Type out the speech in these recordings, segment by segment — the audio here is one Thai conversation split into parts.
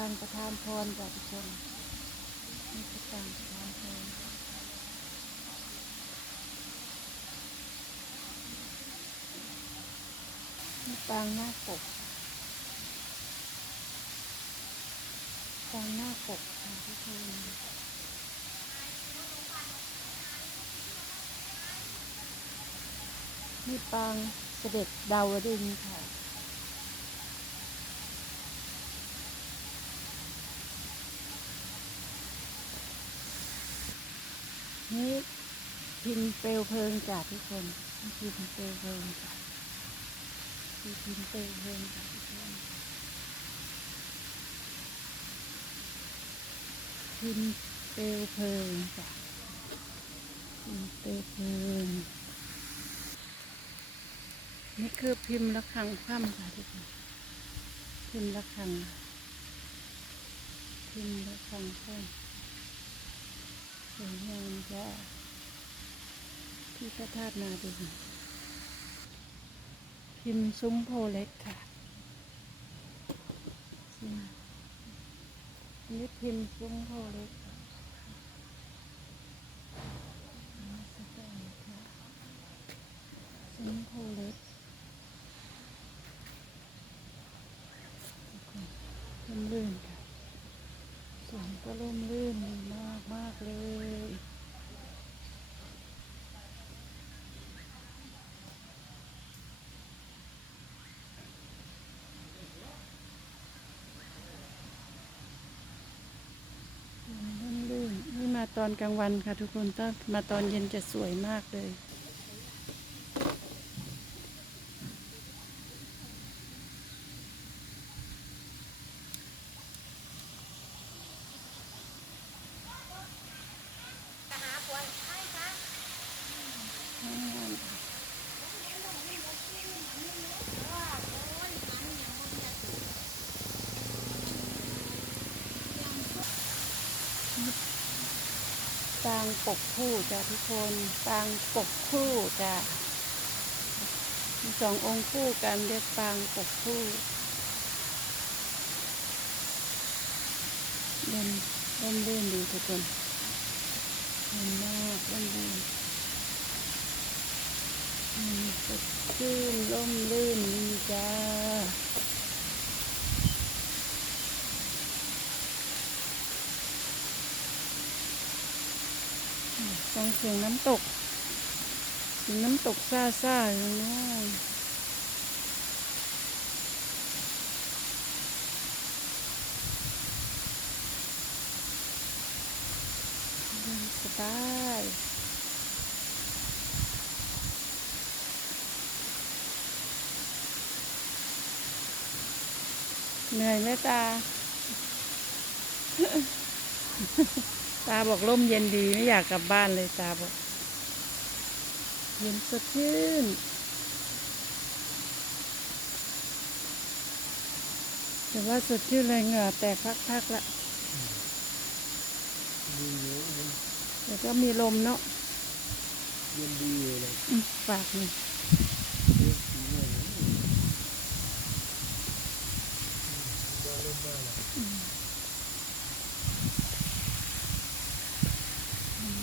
ปางประทานพรจากทุกคนนี่คือปางประทานพรปางหน้าปกปางหน้าปกค่ะทุกคนนี่ปางเสด็จดาวดึงค่ะ นี่พิมเปลวเพลิงจากทุกคนพิมเปลวเพลิงจ้ะพิมเปลวเพลิงจากทุกคนพิมเปลวเพลิงจ้ะพิมเปลวเพลิงนี่คือพิมพ์ระฆังคว่ำค่ะทุกคนพิมพ์ระฆังพิมพ์ระฆังคว่ำ สวยงามจ้าที่พระธาตุนาดูพิมพ์ซุ้มโพเล็กค่ะนนี้พิมพ์ซุ้มโพเล็กซุ้มโพเล็กร่มรื่นค่ะสวนก็ร่มรื่นดีมากมากเลย ร่มรื่นนี่มา ตอนกลางวันค่ะทุกคนถ้ามาตอนเย็นจะสวยมากเลย ปกคู่จ้ะทุกคนปางปกคู่จ้ะมีสององค์คู่กันเรียกปางปกคู่เล่นร่มรื่นดีทุกคนเห็นมากร่มรื่นอืมสดชื่นร่มรื่นดีจ้า ฟัง เสียงน้ำตกเสียงน้ำตกซ่าซ่าอยู่นู้นเดินสบายเหนื่อยไหมตา ตาบอกร่มเย็นดีไม่อยากกลับบ้านเลยตาบอก เย็นสดชื่นแต่ว่าสดชื่นเลยเหงื่อแตกพักๆละมีเยอะเลยแต่ก็มีลมเนาะเย็นดีเลยอืมฝากหนี่อยเย็นสีเลยก็เล่นได้แหละ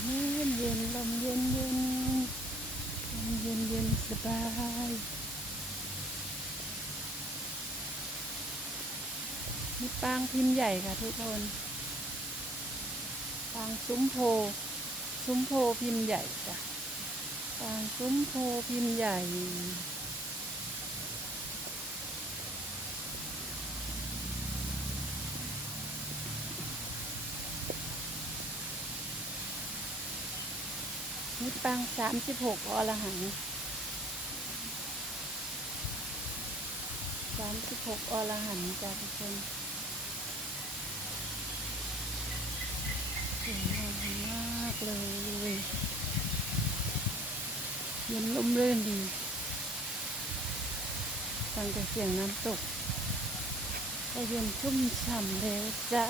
เย็นเย็น ลมเย็นเย็นลมเย็นเย็นสบายมีปางพิมพ์ใหญ่ค่ะทุกคน ปางซุ้มโพ ซุ้มโพพิมพ์ใหญ่จ้ะปางซุ้มโพพิมพ์ใหญ่ นี่ปางสามสิบหกอรหันสามสิบหกอรหันจ้ะทุกคนสวยงามมากเลยเย็นลมเรื่นดีฟังแต่เสียงน้ำตกก็เย็นชุ่มฉ่ำเลยจ้า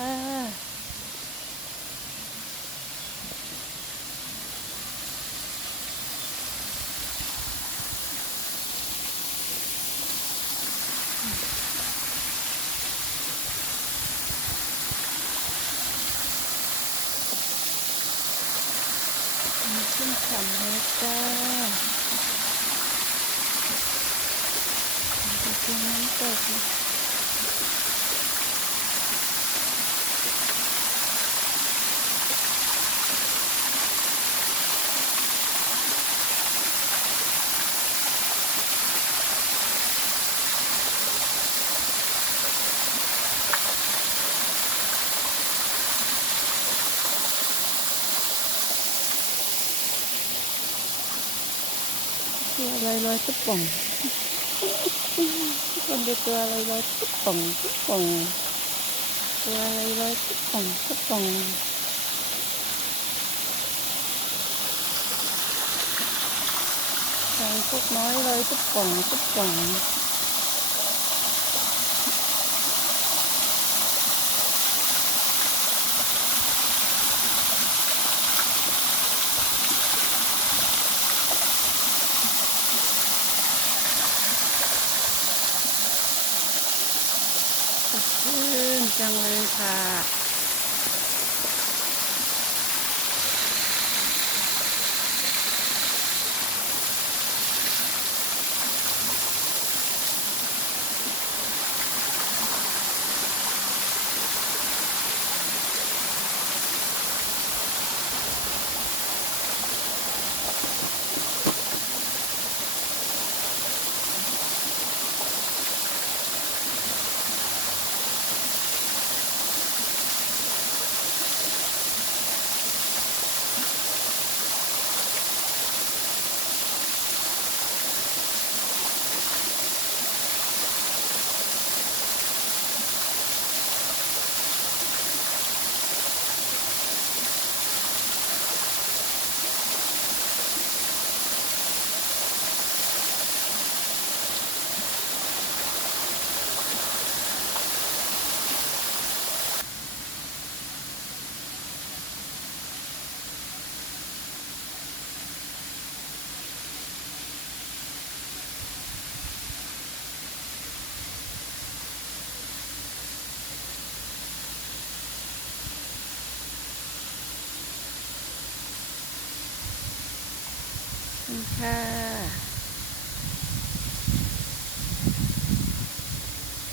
ทำเลยจ้าดูตรงน้ำตกเลย ตัวอะไรลอยตุ๊บป่องคนดูตัวอะไรลอยตุ๊บป่องตุ๊บป่องตัวอะไรลอยตุ๊บป่องตุ๊บป่องใส่พวกน้อยลอยตุ๊บป่องตุ๊บป่อง สดชื่นจังเลย ค่ะ คุณค่ะ